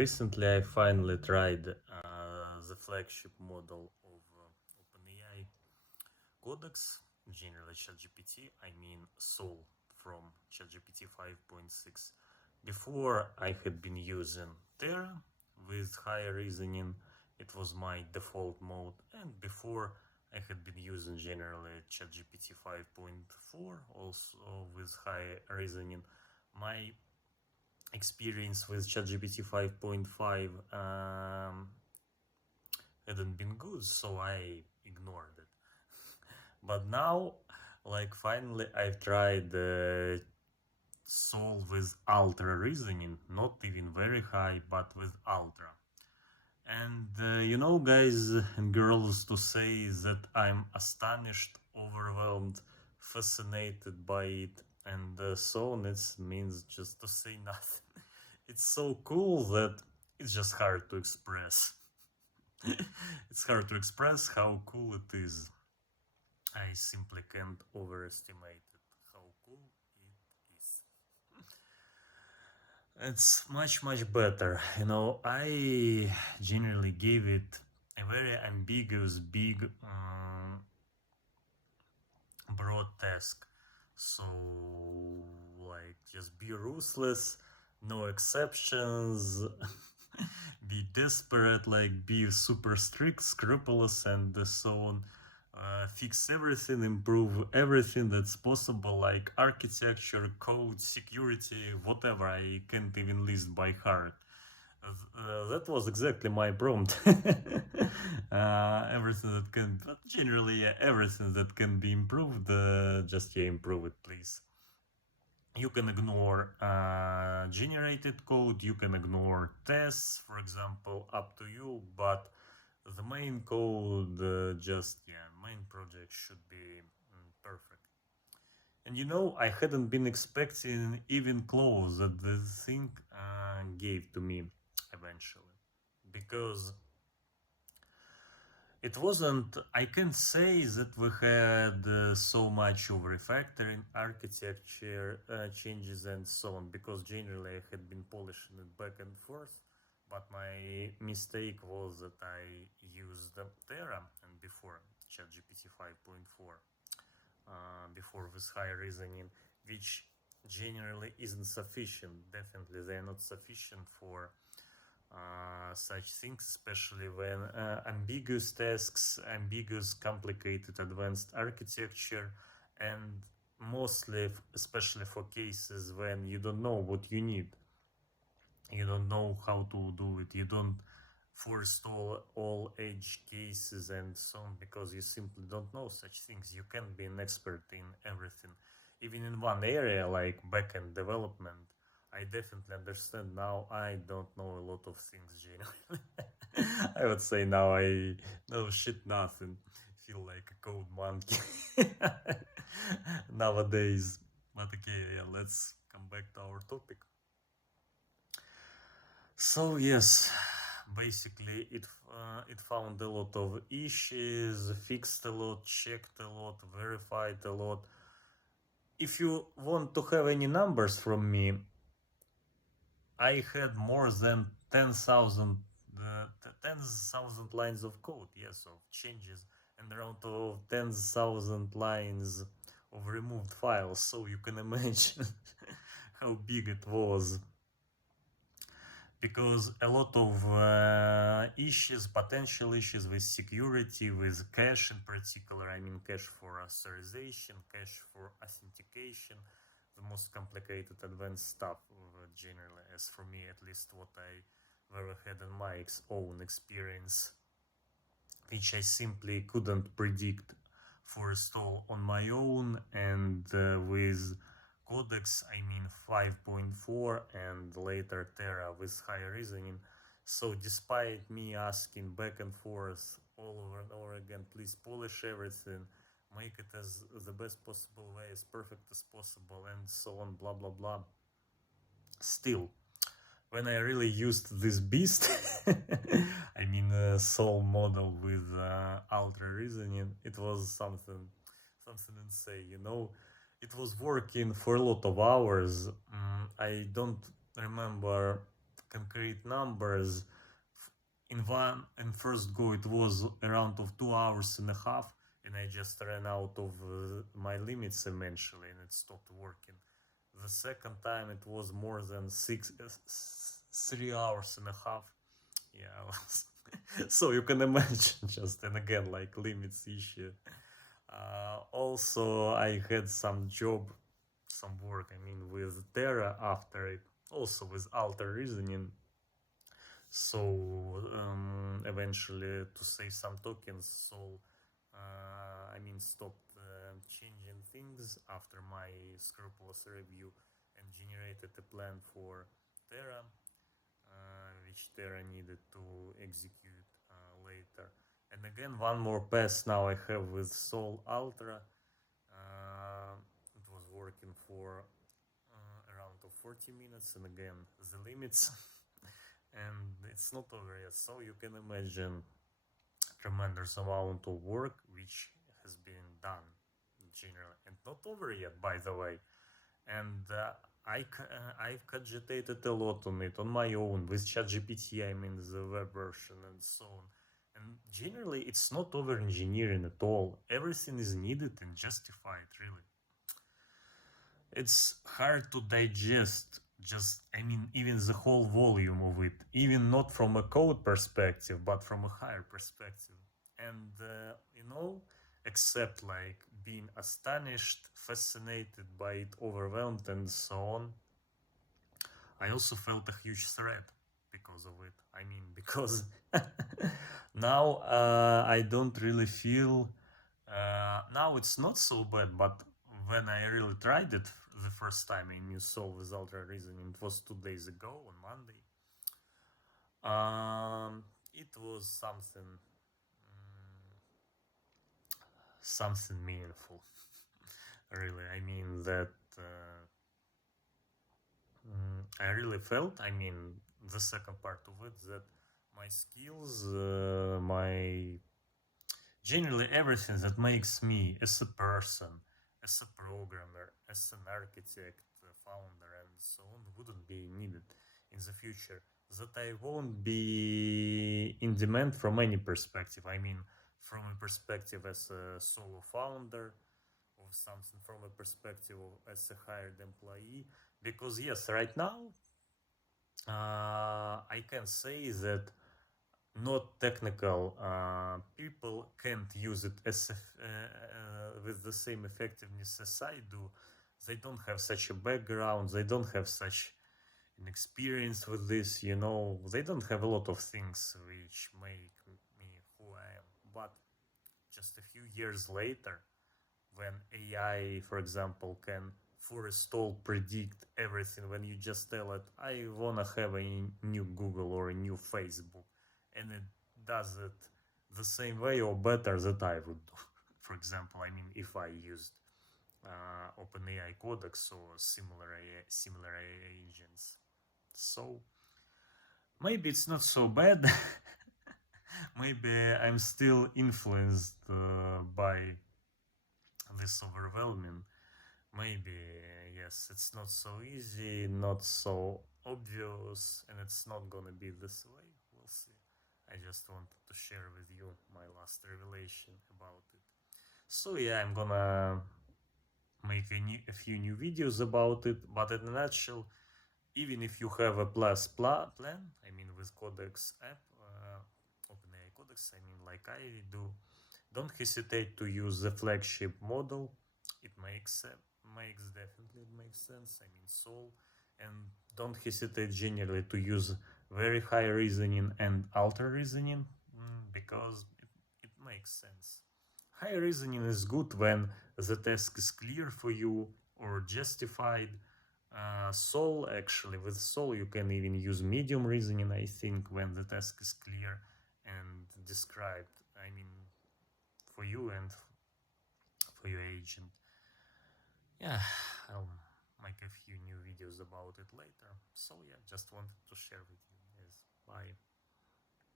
Recently, I finally tried the flagship model of OpenAI Codex, generally ChatGPT, I mean Sol from ChatGPT 5.6. Before, I had been using Terra with higher reasoning. It was my default mode, and before I had been using generally ChatGPT 5.4, also with high reasoning. My experience with ChatGPT 5.5 hadn't been good, so I ignored it. But now, like finally, I've tried Sol with ultra reasoning, not even very high, but with ultra. And you know, guys and girls, to say that I'm astonished, overwhelmed, fascinated by it, and so on, it means just to say nothing. It's so cool that it's just hard to express. It's hard to express how cool it is. I simply can't overestimate it, how cool it is. It's much better. You know, I generally gave it a very ambiguous, big, broad task. So, like, just be ruthless, no exceptions, be desperate, like, be super strict, scrupulous, and so on. Fix everything, improve everything that's possible, like architecture, code, security, whatever. I can't even list by heart. That was exactly my prompt. Everything that can, but generally, yeah, everything that can be improved, just improve it, please. You can ignore generated code, you can ignore tests, for example, up to you, but the main code, main project should be perfect. And you know, I hadn't been expecting even close that the thing gave to me eventually, because it wasn't, I can't say that we had so much of refactoring, architecture changes and so on, because generally I had been polishing it back and forth, but my mistake was that I used Terra and before ChatGPT 5.4, before with high reasoning, which generally isn't sufficient. Definitely they are not sufficient for such things, especially when ambiguous tasks, ambiguous, complicated, advanced architecture, and mostly, especially for cases when you don't know what you need, you don't know how to do it, you don't forestall all edge cases and so on, because you simply don't know such things. You can't be an expert in everything, even in one area like backend development. I definitely understand now. I don't know a lot of things generally. I would say now I know shit nothing. Feel like a code monkey nowadays. But okay, yeah, let's come back to our topic. So yes, basically it found a lot of issues, fixed a lot, checked a lot, verified a lot. If you want to have any numbers from me, I had more than 10,000 lines of code, yes, of changes, and around 10,000 lines of removed files. So you can imagine how big it was, because a lot of issues, potential issues with security, with cache in particular. I mean, cache for authorization, cache for authentication, the most complicated advanced stuff generally, as for me, at least what I ever had in my own experience, which I simply couldn't predict forestall on my own. And with Codex, I mean 5.4 and later Terra with high reasoning. So despite me asking back and forth all over and over again, please polish everything, make it as the best possible way, as perfect as possible, and so on, blah blah blah. Still, when I really used this beast, I mean Sol model with ultra reasoning, it was something insane. You know, it was working for a lot of hours. I don't remember concrete numbers. In first go it was around of 2 hours and a half, and I just ran out of my limits eventually, and it stopped working. The second time it was more than 3 hours and a half. Yeah, so you can imagine, just, and again, like, limits issue. Also, I had some work, I mean, with Terra after it, also with alter reasoning. So eventually, to save some tokens, Sol, stopped changing things after my scrupulous review, and generated a plan for Terra, which Terra needed to execute later. And again, one more pass now I have with Sol Ultra. It was working for around of 40 minutes, and again, the limits. And it's not over yet, so you can imagine tremendous amount of work which has been done in general, and not over yet, by the way. And I've cogitated a lot on it on my own with ChatGPT, I mean the web version and so on. And generally, it's not over engineering at all. Everything is needed and justified, really. It's hard to digest, just, I mean, even the whole volume of it, even not from a code perspective, but from a higher perspective. And, except like being astonished, fascinated by it, overwhelmed, and so on, I also felt a huge threat because of it. I mean, because now I don't really feel. Now it's not so bad, but when I really tried it the first time in New Soul with Ultra Reasoning, it was 2 days ago on Monday. It was something meaningful. Really, I mean that. I really felt, I mean, the second part of it, that my skills, my generally everything that makes me as a person, as a programmer, as an architect, founder, and so on, wouldn't be needed in the future. That I won't be in demand from any perspective. I mean, from a perspective as a solo founder, or something from a perspective of as a hired employee. Because yes, right now I can say that not technical people can't use it as with the same effectiveness as I do. They don't have such a background. They don't have such an experience with this. They don't have a lot of things which make me who I am. But just a few years later, when AI, for example, can forestall predict everything, when you just tell it, I wanna have a new Google or a new Facebook, and it does it the same way or better that I would do. For example, I mean, if I used OpenAI Codex or similar AI agents. So maybe it's not so bad. Maybe I'm still influenced by this overwhelming. Maybe, yes, it's not so easy, not so obvious, and it's not gonna be this way. We'll see. I just wanted to share with you my last revelation about it. So yeah, I'm gonna make a few new videos about it, but in a nutshell, even if you have a plus plan, I mean with Codex app, OpenAI Codex, I mean like I do, don't hesitate to use the flagship model. It definitely makes sense. I mean Sol, and don't hesitate generally to use very high reasoning and ultra reasoning, because it makes sense. High reasoning is good when the task is clear for you or justified. Sol, actually, with Sol you can even use medium reasoning, I think, when the task is clear and described, I mean, for you and for your agent. Yeah, I'll make a few new videos about it later. So yeah, just wanted to share with you. Yes, bye.